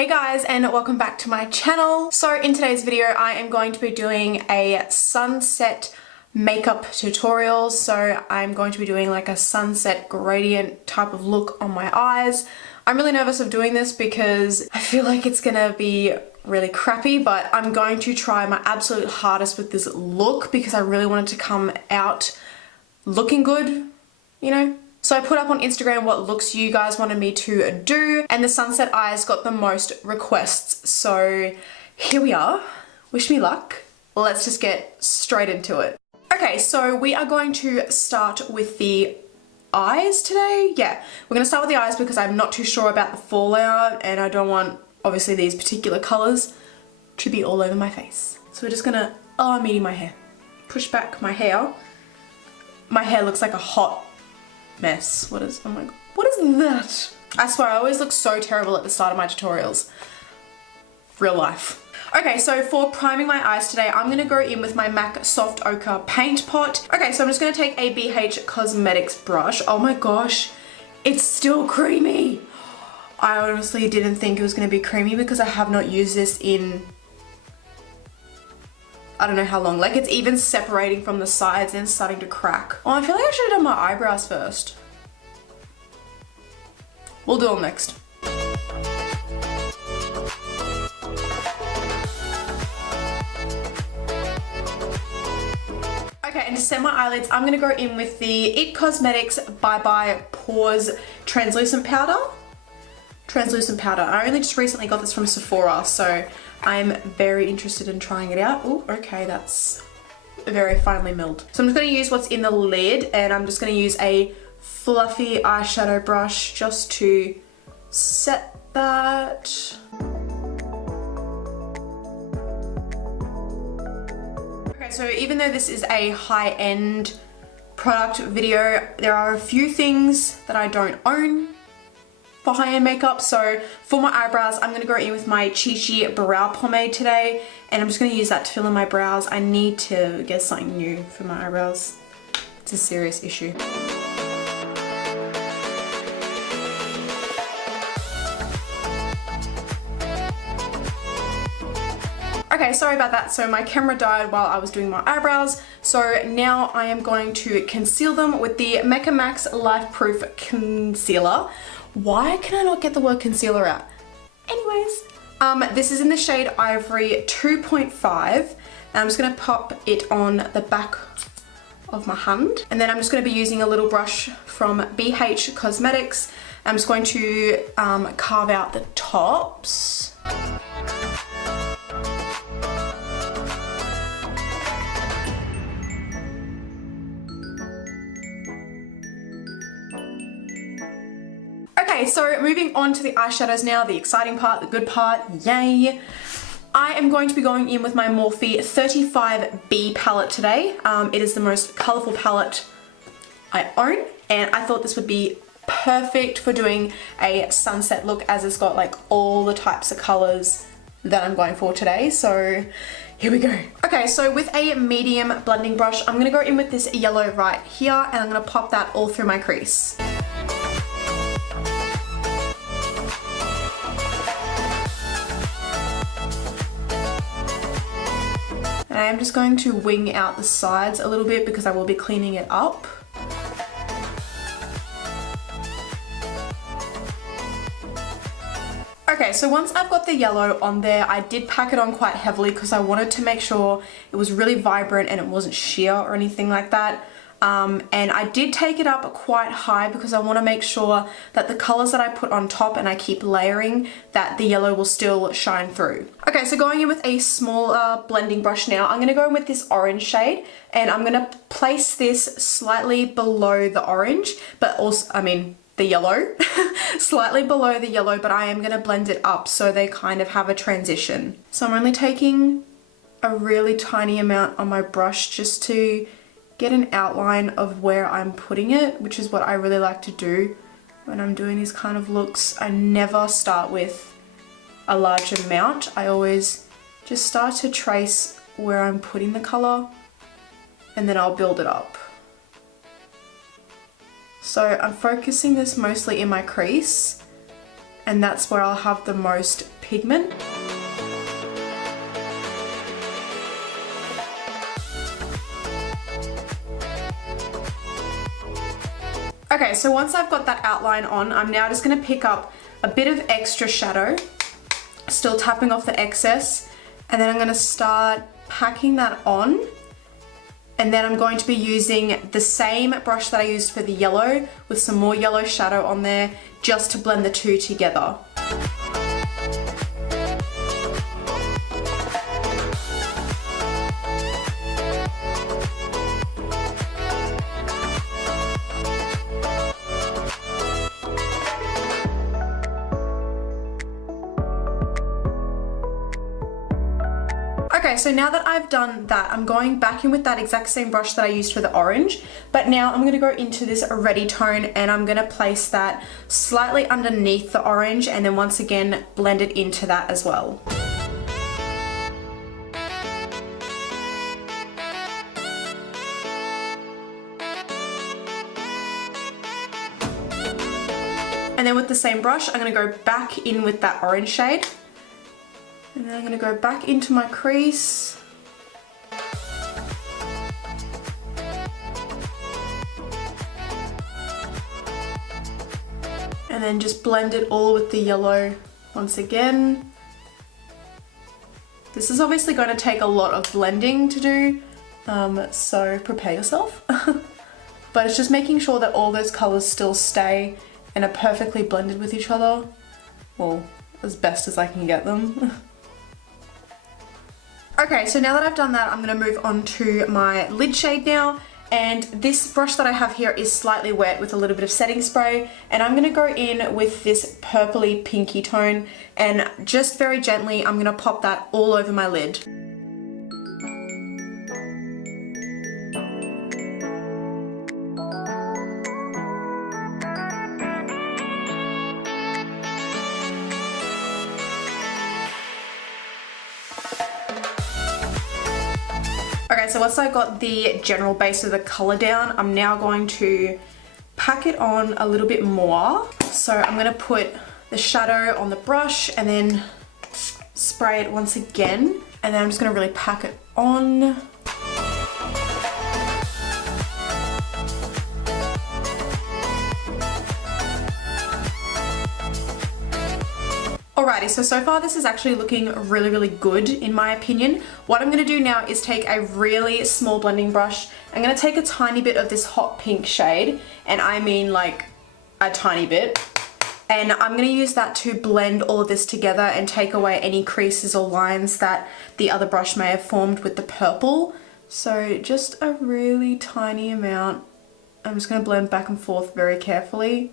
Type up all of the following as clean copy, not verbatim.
Hey guys, and welcome back to my channel. So in today's video I am going to be doing a sunset makeup tutorial. So I'm going to be doing like a sunset gradient type of look on my eyes. I'm really nervous of doing this because I feel like it's gonna be really crappy, but I'm going to try my absolute hardest with this look because I really want it to come out looking good, you know? So I put up on Instagram what looks you guys wanted me to do, and the sunset eyes got the most requests. So here we are. Wish me luck. Let's just get straight into it. Okay, so we are going to start with the eyes today. Yeah, we're going to start with the eyes because I'm not too sure about the fallout and I don't want, obviously, these particular colours to be all over my face. So we're just going to, oh, I'm eating my hair. Push back my hair. My hair looks like a hot mess. What is, oh my god, what is that? I swear I always look so terrible at the start of my tutorials. Real life. Okay, so for priming my eyes today, I'm gonna go in with my MAC Soft Ochre Paint Pot. Okay, so I'm just gonna take a BH Cosmetics brush. Oh my gosh, it's still creamy. I honestly didn't think it was gonna be creamy because I have not used this in I don't know how long. Like, it's even separating from the sides and starting to crack. Oh, I feel like I should have done my eyebrows first. We'll do them next. Okay, and to set my eyelids, I'm gonna go in with the IT Cosmetics Bye Bye Pores Translucent Powder. Translucent powder. I only just recently got this from Sephora, so I'm very interested in trying it out. Oh, okay, that's very finely milled. So I'm just going to use what's in the lid, and I'm just going to use a fluffy eyeshadow brush just to set that. Okay, so even though this is a high-end product video, there are a few things that I don't own for high-end makeup. So for my eyebrows, I'm going to go in with my Chi brow pomade today, and I'm just going to use that to fill in my brows. I need to get something new for my eyebrows. It's a serious issue. Okay, sorry about that. So my camera died while I was doing my eyebrows. So now I am going to conceal them with the Mecca Max Life Proof Concealer. Why can I not get the word concealer out? Anyways, this is in the shade Ivory 2.5, and I'm just going to pop it on the back of my hand. And then I'm just going to be using a little brush from BH Cosmetics. I'm just going to carve out the tops. Okay, so moving on to the eyeshadows now, the exciting part, the good part, yay. I am going to be going in with my Morphe 35B palette today. It is the most colourful palette I own, and I thought this would be perfect for doing a sunset look, as it's got like all the types of colours that I'm going for today. So here we go. Okay, so with a medium blending brush, I'm going to go in with this yellow right here, and I'm going to pop that all through my crease. And I'm just going to wing out the sides a little bit because I will be cleaning it up. Okay, so once I've got the yellow on there, I did pack it on quite heavily because I wanted to make sure it was really vibrant and it wasn't sheer or anything like that. And I did take it up quite high because I want to make sure that the colours that I put on top and I keep layering, that the yellow will still shine through. Okay, so going in with a smaller blending brush now, I'm going to go in with this orange shade, and I'm going to place this slightly below the orange, but also, I mean, the yellow, slightly below the yellow, but I am going to blend it up so they kind of have a transition. So I'm only taking a really tiny amount on my brush just to get an outline of where I'm putting it, which is what I really like to do when I'm doing these kind of looks. I never start with a large amount. I always just start to trace where I'm putting the color, and then I'll build it up. So I'm focusing this mostly in my crease, and that's where I'll have the most pigment. Okay, so once I've got that outline on, I'm now just going to pick up a bit of extra shadow, still tapping off the excess, and then I'm going to start packing that on. And then I'm going to be using the same brush that I used for the yellow with some more yellow shadow on there just to blend the two together. Okay, so now that I've done that, I'm going back in with that exact same brush that I used for the orange, but now I'm going to go into this Ready tone and I'm going to place that slightly underneath the orange and then once again blend it into that as well. And then with the same brush, I'm going to go back in with that orange shade. And then I'm going to go back into my crease. And then just blend it all with the yellow once again. This is obviously going to take a lot of blending to do, so prepare yourself. But it's just making sure that all those colours still stay and are perfectly blended with each other. Well, as best as I can get them. Okay, so now that I've done that, I'm going to move on to my lid shade now. And this brush that I have here is slightly wet with a little bit of setting spray. And I'm going to go in with this purpley pinky tone. And just very gently, I'm going to pop that all over my lid. Okay, so once I got the general base of the colour down, I'm now going to pack it on a little bit more. So I'm going to put the shadow on the brush and then spray it once again. And then I'm just going to really pack it on. Alrighty, so far this is actually looking really good in my opinion. What I'm going to do now is take a really small blending brush. I'm going to take a tiny bit of this hot pink shade, and I mean like a tiny bit. And I'm going to use that to blend all of this together and take away any creases or lines that the other brush may have formed with the purple. So just a really tiny amount. I'm just going to blend back and forth very carefully.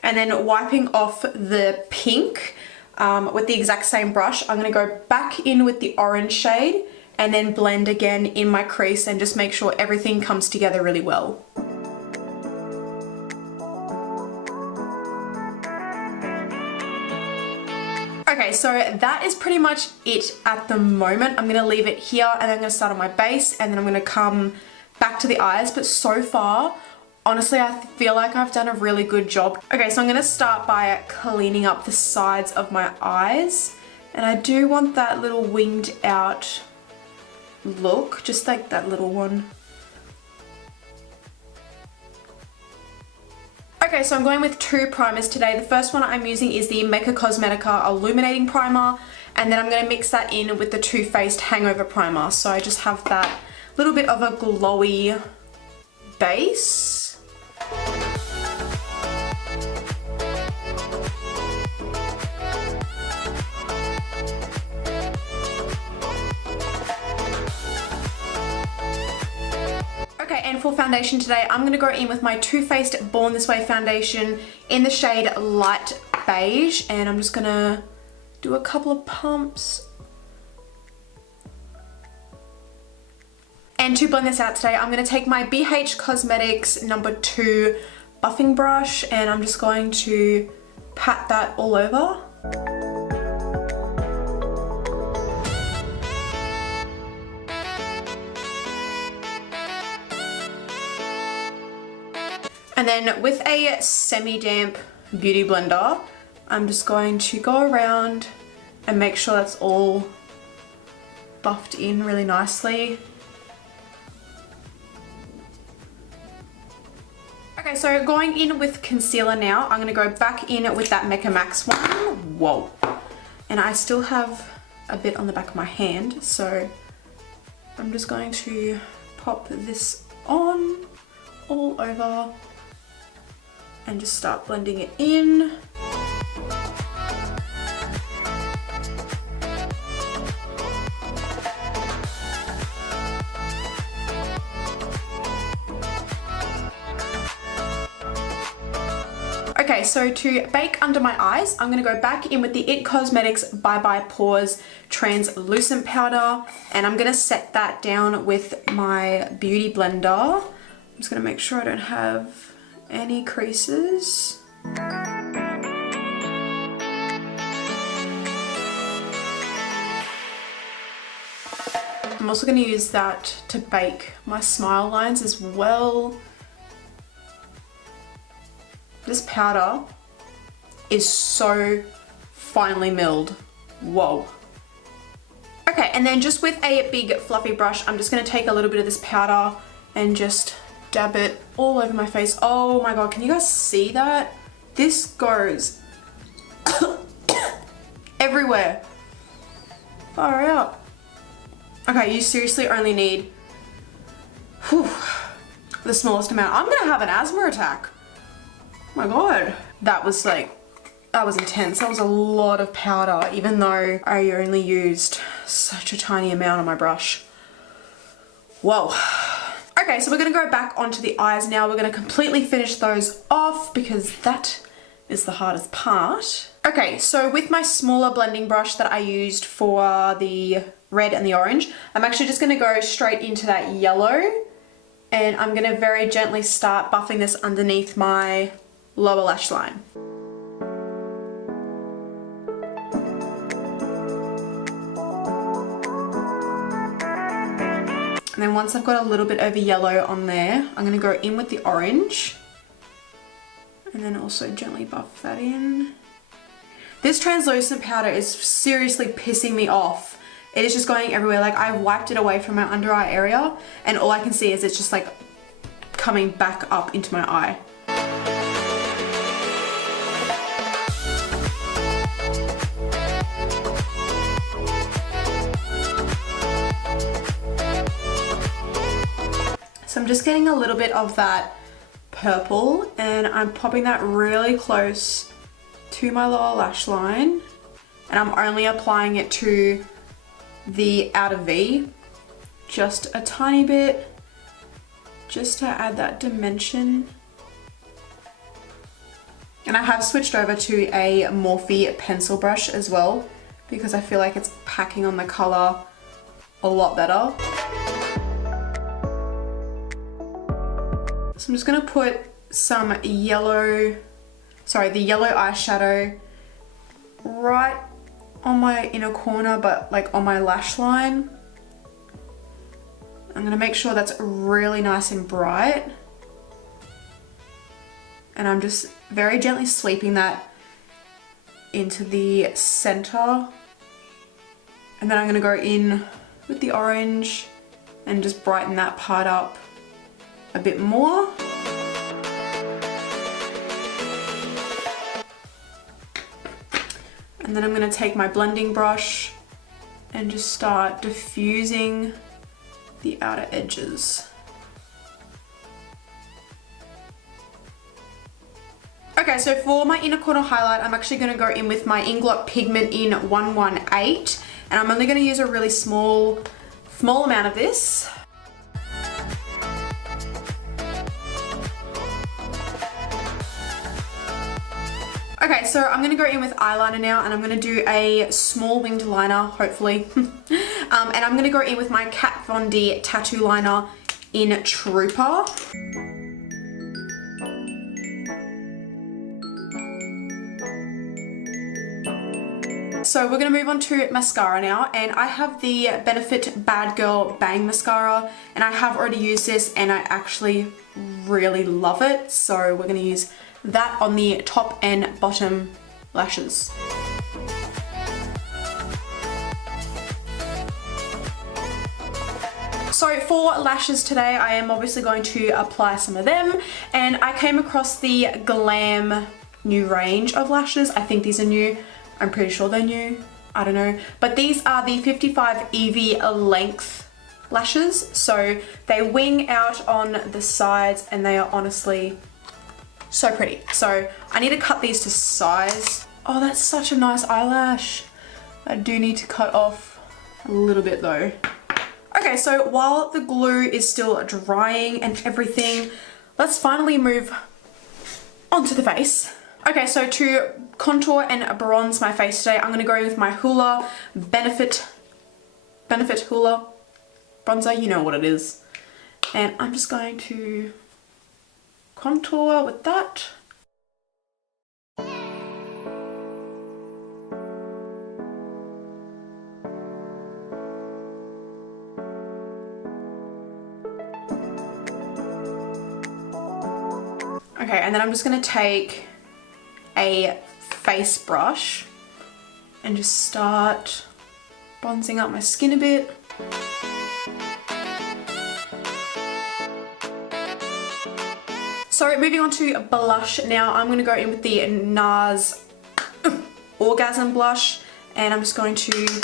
And then wiping off the pink with the exact same brush, I'm going to go back in with the orange shade and then blend again in my crease and just make sure everything comes together really well. Okay, so that is pretty much it at the moment. I'm going to leave it here and then I'm going to start on my base and then I'm going to come back to the eyes. But so far, honestly, I feel like I've done a really good job. Okay, so I'm going to start by cleaning up the sides of my eyes. And I do want that little winged out look, just like that little one. Okay, so I'm going with two primers today. The first one I'm using is the Mecca Illuminating Primer. And then I'm going to mix that in with the Too Faced Hangover Primer. So I just have that little bit of a glowy base. Okay, and for foundation today, I'm going to go in with my Too Faced Born This Way foundation in the shade Light Beige, and I'm just going to do a couple of pumps. And to blend this out today, I'm going to take my BH Cosmetics No. 2 buffing brush and I'm just going to pat that all over. And then with a semi-damp beauty blender, I'm just going to go around and make sure that's all buffed in really nicely. Okay, so going in with concealer now, I'm going to go back in with that Mecca Max one. Whoa. And I still have a bit on the back of my hand, so I'm just going to pop this on all over and just start blending it in. Okay, so to bake under my eyes, I'm going to go back in with the IT Cosmetics Bye Bye Pores Translucent Powder, and I'm going to set that down with my beauty blender. I'm just going to make sure I don't have any creases. I'm also going to use that to bake my smile lines as well. This powder is so finely milled. Whoa. Okay, and then just with a big fluffy brush, I'm just going to take a little bit of this powder and just dab it all over my face. Oh my god, can you guys see that? This goes everywhere. Far out. Okay, you seriously only need the smallest amount. I'm gonna have an asthma attack. Oh my god. That was intense. That was a lot of powder, even though I only used such a tiny amount on my brush. Whoa. Okay, so we're gonna go back onto the eyes now. We're gonna completely finish those off because that is the hardest part. Okay, so with my smaller blending brush that I used for the red and the orange, I'm actually just gonna go straight into that yellow, and I'm gonna very gently start buffing this underneath my lower lash line. And then once I've got a little bit over yellow on there, I'm gonna go in with the orange and then also gently buff that in. This translucent powder is seriously pissing me off. It is just going everywhere. Like, I wiped it away from my under eye area and all I can see is it's just like coming back up into my eye. So I'm just getting a little bit of that purple and I'm popping that really close to my lower lash line, and I'm only applying it to the outer V, just a tiny bit, just to add that dimension. And I have switched over to a Morphe pencil brush as well because I feel like it's packing on the color a lot better. So I'm just gonna put some yellow, the yellow eyeshadow right on my inner corner, but like on my lash line. I'm gonna make sure that's really nice and bright. And I'm just very gently sweeping that into the center. And then I'm gonna go in with the orange and just brighten that part up a bit more. And then I'm going to take my blending brush and just start diffusing the outer edges. Okay, so for my inner corner highlight, I'm actually going to go in with my Inglot Pigment in 118, and I'm only going to use a really small amount of this. Okay, so I'm going to go in with eyeliner now, and I'm going to do a small winged liner, hopefully. And I'm going to go in with my Kat Von D tattoo liner in Trooper. so we're going to move on to mascara now, and I have the Benefit Bad Girl Bang Mascara, and I have already used this and I actually really love it, so we're going to use that on the top and bottom lashes. So for lashes today, I am obviously going to apply some of them, and I came across the Glam new range of lashes. I think these are new. I'm pretty sure they're new. I don't know. But these are the 55 EV length lashes. So they wing out on the sides and they are honestly so pretty. So I need to cut these to size. Oh, that's such a nice eyelash. I do need to cut off a little bit though. Okay, so while the glue is still drying and everything, let's finally move onto the face. Okay, so to contour and bronze my face today, I'm going to go in with my Hoola Benefit Hoola bronzer, you know what it is. And I'm just going to contour with that. Okay, and then I'm just going to take a face brush and just start bronzing up my skin a bit. So moving on to blush now, I'm going to go in with the Nars Orgasm blush, and I'm just going to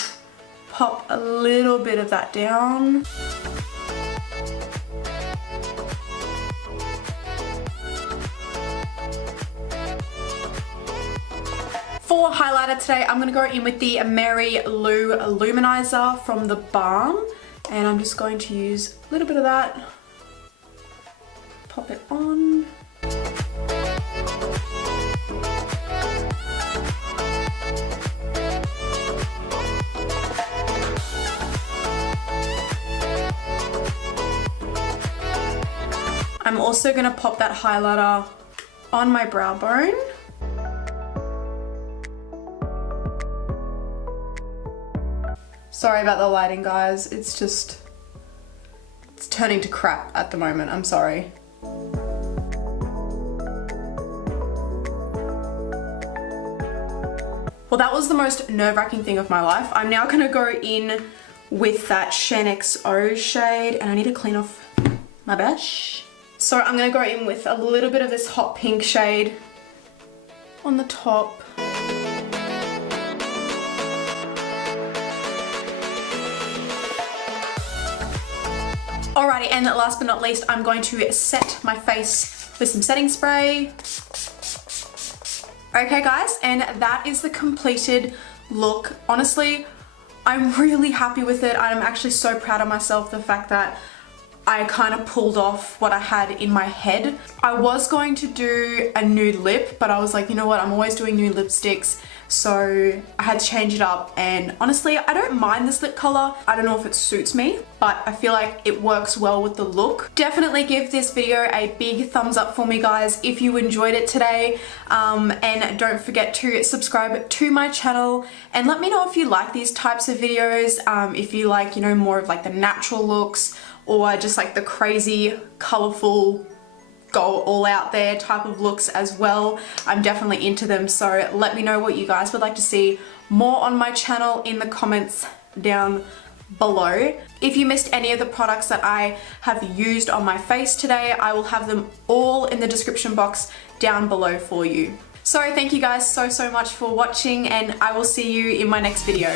pop a little bit of that down. For highlighter today, I'm going to go in with the Mary Lou Luminizer from the Balm, and I'm just going to use a little bit of that, pop it on. I'm also going to pop that highlighter on my brow bone. Sorry about the lighting, guys. It's turning to crap at the moment. I'm sorry. Well, that was the most nerve-wracking thing of my life. I'm now gonna go in with that Shaaanxo shade, and I need to clean off my brush. So I'm gonna go in with a little bit of this hot pink shade on the top. Alrighty, and last but not least, I'm going to set my face with some setting spray. Okay guys, and that is the completed look. Honestly, I'm really happy with it. I'm actually so proud of myself, the fact that I kind of pulled off what I had in my head. I was going to do a nude lip, but I was like, you know what, I'm always doing nude lipsticks, so I had to change it up, and honestly, I don't mind this lip color. I don't know if it suits me, but I feel like it works well with the look. Definitely give this video a big thumbs up for me, guys, if you enjoyed it today, and don't forget to subscribe to my channel, and let me know if you like these types of videos, if you like, you know, more of like the natural looks, or just like the crazy, colorful, go all out there type of looks as well. I'm definitely into them, so let me know what you guys would like to see more on my channel in the comments down below. If you missed any of the products that I have used on my face today, I will have them all in the description box down below for you. So thank you guys so much for watching, and I will see you in my next video.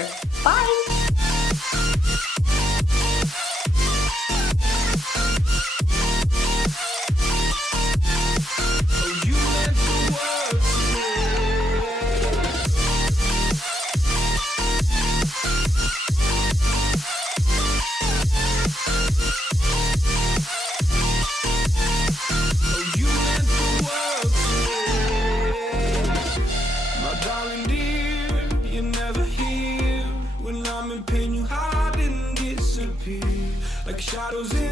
Bye! Like shadows in